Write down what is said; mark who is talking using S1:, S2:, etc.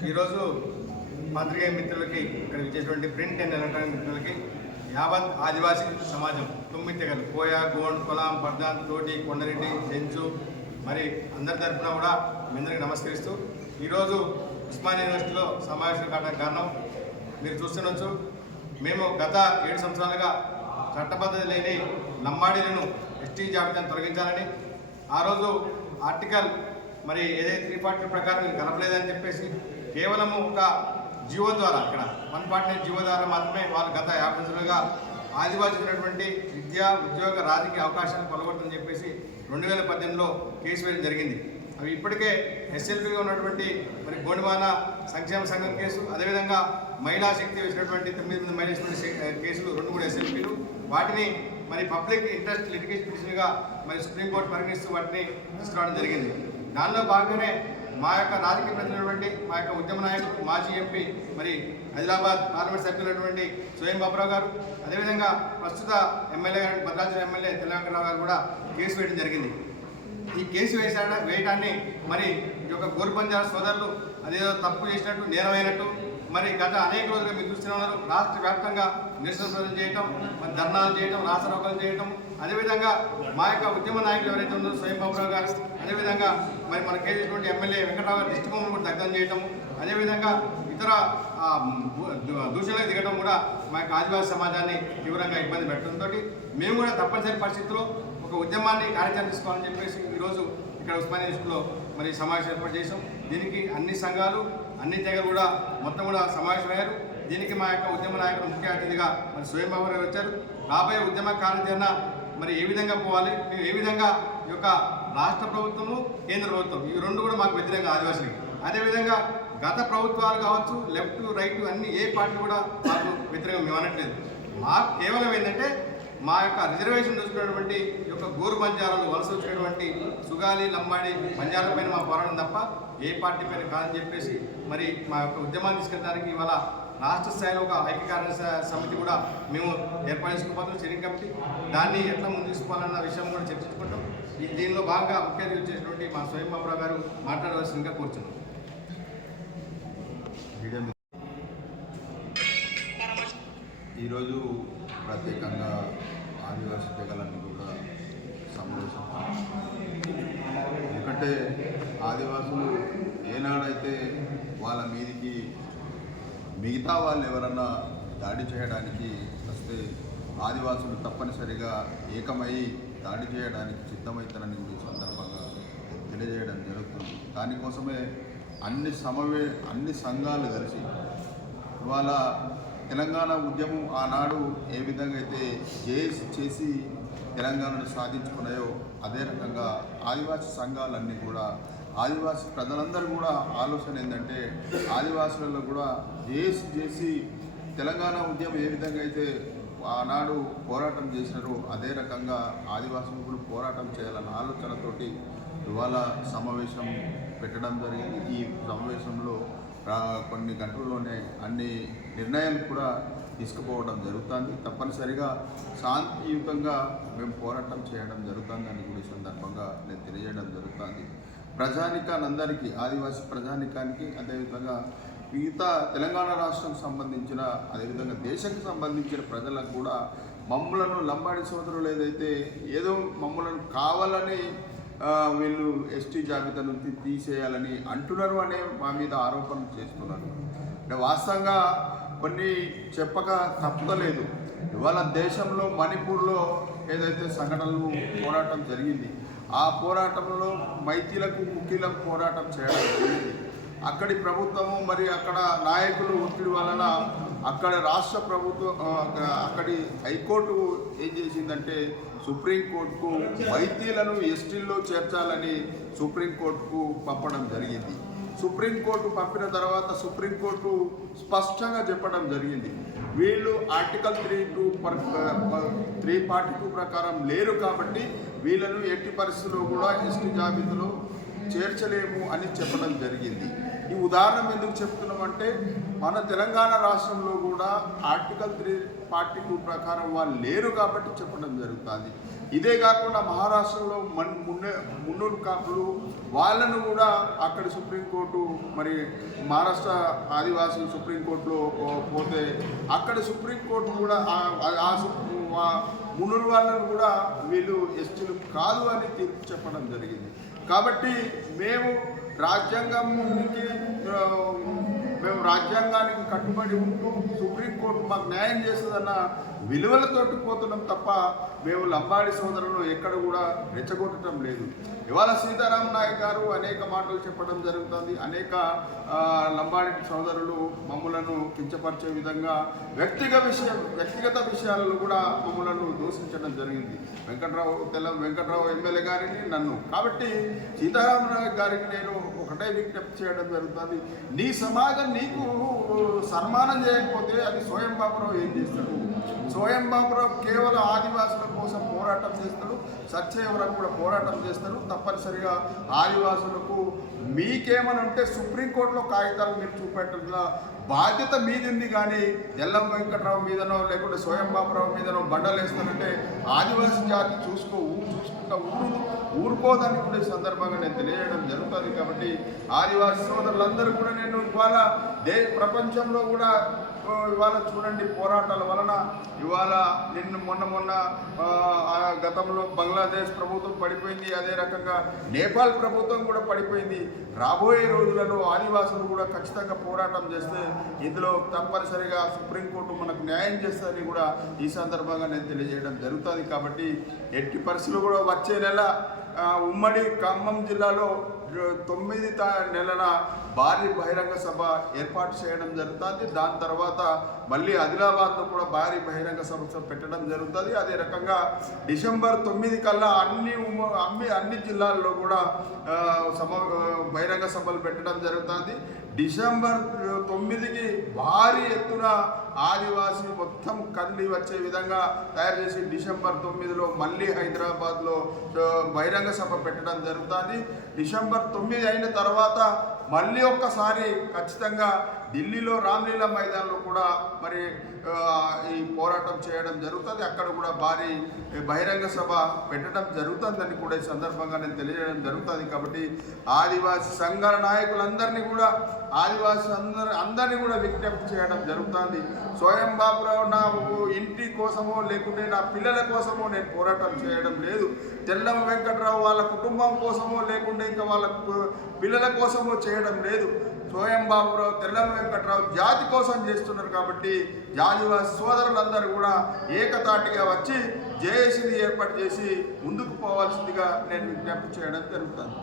S1: ఈరోజు పత్రికా మిత్రులకి ఇక్కడ విచ్చేటువంటి ప్రింట్ అండ్ ఎలక్ట్రానిక్ మిత్రులకి యావత్ ఆదివాసీ సమాజం తొమ్మిది తెగలు కోయా గోండ్ కొలాం పర్దాన్ తోటి కొండరెడ్డి చెంచు మరి అందరి తరఫున కూడా మీ అందరికీ నమస్కరిస్తూ ఈరోజు ఉస్మానియా యూనివర్సిటీలో సమావేశం కావడానికి కారణం మీరు చూస్తుండొచ్చు మేము గత ఏడు సంవత్సరాలుగా చట్టబద్ధత లేని లంబాడీలను ఎస్టీ జాబితాను తొలగించాలని ఆ రోజు ఆర్టికల్ మరి ఏదైతే త్రీ ఫార్టీ ప్రకారం కలపలేదని చెప్పేసి కేవలము ఒక జీవో ద్వారా ఇక్కడ వన్ పార్టీ జీవో ద్వారా మాత్రమే వాళ్ళు గత యాభై సంవత్సరాలుగా ఉన్నటువంటి విద్య ఉద్యోగ రాజకీయ అవకాశాలు కొలగొట్టని చెప్పేసి రెండు వేల పద్దెనిమిదిలో కేసు వేయడం జరిగింది. అవి ఇప్పటికే ఎస్ఎల్పిగా ఉన్నటువంటి మరి గోండివాన సంక్షేమ సంఘం కేసు అదేవిధంగా మహిళా శక్తి వేసినటువంటి తొమ్మిది మంది మహిళా కేసులు రెండు మూడు ఎస్ఎల్పీలు వాటిని మరి పబ్లిక్ ఇంట్రెస్ట్ లిటిగేషన్ పిటిషన్గా మరి సుప్రీంకోర్టు పరిగణిస్తూ వాటిని తీసుకురావడం జరిగింది. దానిలో భాగంగానే మా యొక్క రాజకీయ ప్రతినిధులటువంటి మా యొక్క ఉద్యమ నాయకుడు మాజీ ఎంపీ మరి ఆదిలాబాద్ పార్లమెంట్ సభ్యులైనటువంటి స్వయం బాబురావు గారు. అదేవిధంగా ప్రస్తుత ఎమ్మెల్యే గారు భద్రాచలం ఎమ్మెల్యే తెలంగాణరావు గారు కూడా కేసు వేయడం జరిగింది. ఈ కేసు వేసాడ వేయటాన్ని మరి ఈ యొక్క గోరుబంజార సోదరులు అదేదో తప్పు చేసినట్టు నేరమైనట్టు మరి గత అనేక రోజులుగా మీరు చూస్తూనే ఉన్నారు. రాష్ట్ర వ్యాప్తంగా నిరసన చేయటం మరి ధర్నాలు చేయటం రాసరోకలు చేయటం. అదేవిధంగా మా యొక్క ఉద్యమ నాయకులు ఎవరైతే ఉన్నారో స్వయం బాబురావు గారు. అదేవిధంగా మరి మన కేసినటువంటి ఎమ్మెల్యే వెంకటరావు గారు దిష్టి బొమ్మను కూడా దగ్ధం చేయటం అదేవిధంగా ఇతర దూషణలకు దిగడం కూడా మా యొక్క ఆదివాసీ సమాజాన్ని తీవ్రంగా ఇబ్బంది పెట్టడంతో మేము కూడా తప్పనిసరి పరిస్థితుల్లో ఒక ఉద్యమాన్ని కార్యాచరణ తీసుకోవాలని చెప్పేసి ఈరోజు ఇక్కడ ఉస్మానియా స్కూల్లో మరి సమావేశం ఏర్పాటు చేసాం దీనికి అన్ని సంఘాలు అన్ని తెగలు కూడా మొత్తం కూడా సమావేశమయ్యారు. దీనికి మా యొక్క ఉద్యమ నాయకుడు ముఖ్య అతిథిగా మరి స్వయంబాబు గారు వచ్చారు. రాబోయే ఉద్యమ కార్యాచరణ మరి ఏ విధంగా పోవాలి? మేము ఏ విధంగా ఈ యొక్క రాష్ట్ర ప్రభుత్వము కేంద్ర ప్రభుత్వం. ఈ రెండు కూడా మాకు వ్యతిరేకంగా ఆదివాసులకి అదేవిధంగా గత ప్రభుత్వాలు కావచ్చు లెఫ్ట్ రైట్ అన్ని ఏ పార్టీ కూడా మాకు వ్యతిరేకంగా మేము అనట్లేదు. మాకు కేవలం ఏంటంటే మా యొక్క రిజర్వేషన్ చూసుకున్నటువంటి యొక్క గోరు బంజారాలు వలస వచ్చినటువంటి సుగాలి లంబాడి బంజారాల పైన మా పోరాటం తప్ప ఏ పార్టీ పైన కాదని చెప్పేసి మరి మా యొక్క ఉద్యమాన్ని తీసుకెళ్ళడానికి ఇవాళ రాష్ట్ర స్థాయిలో ఒక ఐక్యకారణ సమితి కూడా మేము ఏర్పాటు చేసుకోబోతున్నాం స్టీరింగ్ కమిటీ. దాన్ని ఎట్లా ముందు తీసుకోవాలన్న విషయం కూడా చర్చించుకుంటాం. దీనిలో బాగా ముఖ్య వచ్చేసినటువంటి మా స్వయం బాబురావు గారు మాట్లాడవలసిందిగా కూర్చున్నాం.
S2: ఈరోజు ప్రత్యేకంగా ఆదివాసీ తెగలన్నీ కూడా సమావేశం ఎందుకంటే ఆదివాసులు ఏనాడైతే వాళ్ళ మీదికి మిగతా వాళ్ళు ఎవరన్నా దాడి చేయడానికి వస్తే ఆదివాసులు తప్పనిసరిగా ఏకమై దాడి చేయడానికి సిద్ధమవుతారని కూడా ఈ సందర్భంగా తెలియజేయడం జరుగుతుంది. దానికోసమే అన్ని సమవే అన్ని సంఘాలు కలిసి ఇవాళ తెలంగాణ ఉద్యమం ఆనాడు ఏ విధంగా అయితే జేఏసీ చేసి తెలంగాణను సాధించుకున్నాయో అదే రకంగా ఆదివాసీ సంఘాలన్నీ కూడా ఆదివాసీ ప్రజలందరూ కూడా ఆలోచన ఏంటంటే ఆదివాసులలో కూడా జేఏసీ చేసి తెలంగాణ ఉద్యమం ఏ విధంగా అయితే ఆనాడు పోరాటం చేసినారో. అదే రకంగా ఆదివాసులు కూడా పోరాటం చేయాలన్న ఆలోచనతోటి ఇవాళ సమావేశం పెట్టడం జరిగింది. ఈ సమావేశంలో కొన్ని గంటల్లోనే అన్ని నిర్ణయాలు కూడా తీసుకుపోవడం జరుగుతుంది. తప్పనిసరిగా శాంతియుతంగా మేము పోరాటం చేయడం జరుగుతుందని కూడా సందర్భంగా నేను తెలియజేయడం జరుగుతుంది. ప్రజానికానందరికీ ఆదివాసీ ప్రజానికానికి అదేవిధంగా మిగతా తెలంగాణ రాష్ట్రం సంబంధించిన అదేవిధంగా దేశానికి సంబంధించిన ప్రజలకు కూడా మమ్మలను లంబాడి సోదరులు ఏదైతే ఏదో మమ్మలను కావాలని వీళ్ళు ఎస్టీ జాబితా నుంచి తీసేయాలని అంటున్నారు అనే మా మీద ఆరోపణలు చేస్తున్నారు. అంటే వాస్తవంగా కొన్ని చెప్పక తప్పలేదు ఇవాళ దేశంలో మణిపూర్లో ఏదైతే సంఘటనలు పోరాటం జరిగింది ఆ పోరాటంలో మైతీలకు ముఖ్యులకు పోరాటం చేయడం జరిగింది. అక్కడి ప్రభుత్వము మరి అక్కడ నాయకులు ఒత్తిడి వలన అక్కడ రాష్ట్ర ప్రభుత్వం అక్కడి హైకోర్టు ఏం చేసిందంటే సుప్రీంకోర్టుకు వైద్యులను ఎస్టీల్లో చేర్చాలని సుప్రీంకోర్టుకు పంపడం జరిగింది. సుప్రీంకోర్టు పంపిన తర్వాత సుప్రీంకోర్టు స్పష్టంగా చెప్పడం జరిగింది. వీళ్ళు article three two per three forty two ప్రకారం లేరు కాబట్టి వీళ్ళను ఎట్టి పరిస్థితుల్లో కూడా ఎస్టీ జాబితాలో చేర్చలేము అని చెప్పడం జరిగింది. ఈ ఉదాహరణ ఎందుకు చెప్తున్నామంటే మన తెలంగాణ రాష్ట్రంలో కూడా ఆర్టికల్ త్రీ పార్టీ టూ ప్రకారం వాళ్ళు లేరు కాబట్టి చెప్పడం జరుగుతుంది. ఇదే కాకుండా మహారాష్ట్రలో మన్ మున్నే మున్నూరు కాపులు వాళ్ళను కూడా అక్కడ సుప్రీంకోర్టు మరి మహారాష్ట్ర ఆదివాసులు సుప్రీంకోర్టులో పో- పోతే అక్కడ సుప్రీంకోర్టు కూడా ఆ- వాళ్ళను కూడా వీళ్ళు ఎస్టీలు కాదు అని తీర్పు చెప్పడం జరిగింది. కాబట్టి మేము రాజ్యాంగం నుంచి మేము రాజ్యాంగానికి కట్టుబడి ఉంటూ సుప్రీంకోర్టు మాకు న్యాయం చేస్తుందన్న విలువలతోటి పోతున్నాం తప్ప మేము లంబాడి సోదరులను ఎక్కడ కూడా రెచ్చగొట్టడం లేదు. ఇవాళ సీతారాం నాయక్ గారు అనేక మాటలు చెప్పడం జరుగుతుంది. అనేక లంబాడి సోదరులు మమ్మలను కించపరిచే విధంగా వ్యక్తిగత విషయం వ్యక్తిగత విషయాలను కూడా మమ్మలను దూషించడం జరిగింది. వెంకట్రావు తెల్ల వెంకట్రావు ఎమ్మెల్యే గారిని నన్ను. కాబట్టి సీతారాం నాయక్ గారికి నేను ఒకటే విజ్ఞప్తి చేయడం జరుగుతుంది. నీ సమాజం నీకు సన్మానం చేయకపోతే అది స్వయం బాబురావు ఏం చేస్తాడు? స్వయం బాబురావు కేవలం ఆదివాసుల కోసం పోరాటం చేస్తారు సత్యవరం కూడా పోరాటం చేస్తారు తప్పనిసరిగా ఆదివాసులకు మీకేమని ఉంటే సుప్రీంకోర్టులో కాగితాలు మీరు చూపెట్టాల బాధ్యత మీదింది కానీ ఎల్లం వెంకట్రావు మీదనో లేకుంటే స్వయం బాబురావు మీదనో బండలు ఆదివాసీ జాతి చూసుకో ఊరు చూసుకుంటా ఊరు ఊరుకోదని కూడా ఈ సందర్భంగా నేను తెలియజేయడం జరుగుతుంది కాబట్టి ఆదివాసీ సోదరులందరూ కూడా నేను ఇవాళ దే ప్రపంచంలో కూడా ఇవాళ చూడండి పోరాటాల వలన ఇవాళ నిన్న మొన్న మొన్న ఆ, గతంలో బంగ్లాదేశ్ ప్రభుత్వం పడిపోయింది అదే రకంగా నేపాల్ ప్రభుత్వం కూడా పడిపోయింది. రాబోయే రోజులలో ఆదివాసులు కూడా ఖచ్చితంగా పోరాటం చేస్తే ఇందులో తప్పనిసరిగా సుప్రీంకోర్టు మనకు న్యాయం చేస్తుందని కూడా ఈ సందర్భంగా నేను తెలియజేయడం జరుగుతుంది. కాబట్టి ఎట్టి పరిస్థితులు కూడా వచ్చే నెల ఉమ్మడి ఖమ్మం జిల్లాలో తొమ్మిది నెలల భారీ బహిరంగ సభ ఏర్పాటు చేయడం జరుగుతుంది. దాని తర్వాత మళ్ళీ ఆదిలాబాద్లో కూడా భారీ బహిరంగ సభ పెట్టడం జరుగుతుంది. అదే రకంగా డిసెంబర్ తొమ్మిది కల్లా అన్ని అమ్మి అన్ని అన్ని జిల్లాల్లో కూడా సభ బహిరంగ సభలు పెట్టడం జరుగుతుంది. డిసెంబర్ తొమ్మిదికి భారీ ఎత్తున ఆదివాసీ మొత్తం కదిలి వచ్చే విధంగా తయారు చేసి డిసెంబర్ తొమ్మిదిలో మళ్ళీ హైదరాబాద్లో బహిరంగ సభ పెట్టడం జరుగుతుంది. డిసెంబర్ తొమ్మిది అయిన తర్వాత మళ్ళీ ఒక్కసారి ఖచ్చితంగా ఢిల్లీలో రామ్లీలా మైదాన్లో కూడా మరి ఈ పోరాటం చేయడం జరుగుతుంది. అక్కడ కూడా భారీ బహిరంగ సభ పెట్టడం జరుగుతుందని కూడా ఈ సందర్భంగా నేను తెలియజేయడం జరుగుతుంది. కాబట్టి ఆదివాసీ సంఘాల నాయకులందరినీ కూడా ఆదివాసీ అందరి అందరినీ కూడా విజ్ఞప్తి చేయడం జరుగుతుంది. స్వయం బాబురావు నా ఇంటి కోసమో లేకుంటే నా పిల్లల కోసమో నేను పోరాటం చేయడం లేదు. తెల్లం వెంకట్రావు వాళ్ళ కుటుంబం కోసమో లేకుంటే ఇంకా వాళ్ళ పిల్లల కోసమో చేయడం లేదు. స్వయం బాబురావు తెల్లం వెంకట్రావు జాతి కోసం చేస్తున్నారు కాబట్టి జాతివాసి సోదరులందరూ కూడా ఏకతాటిగా వచ్చి జేఏసీని ఏర్పాటు చేసి ముందుకు పోవాల్సిందిగా నేను విజ్ఞప్తి చేయడం జరుగుతుంది.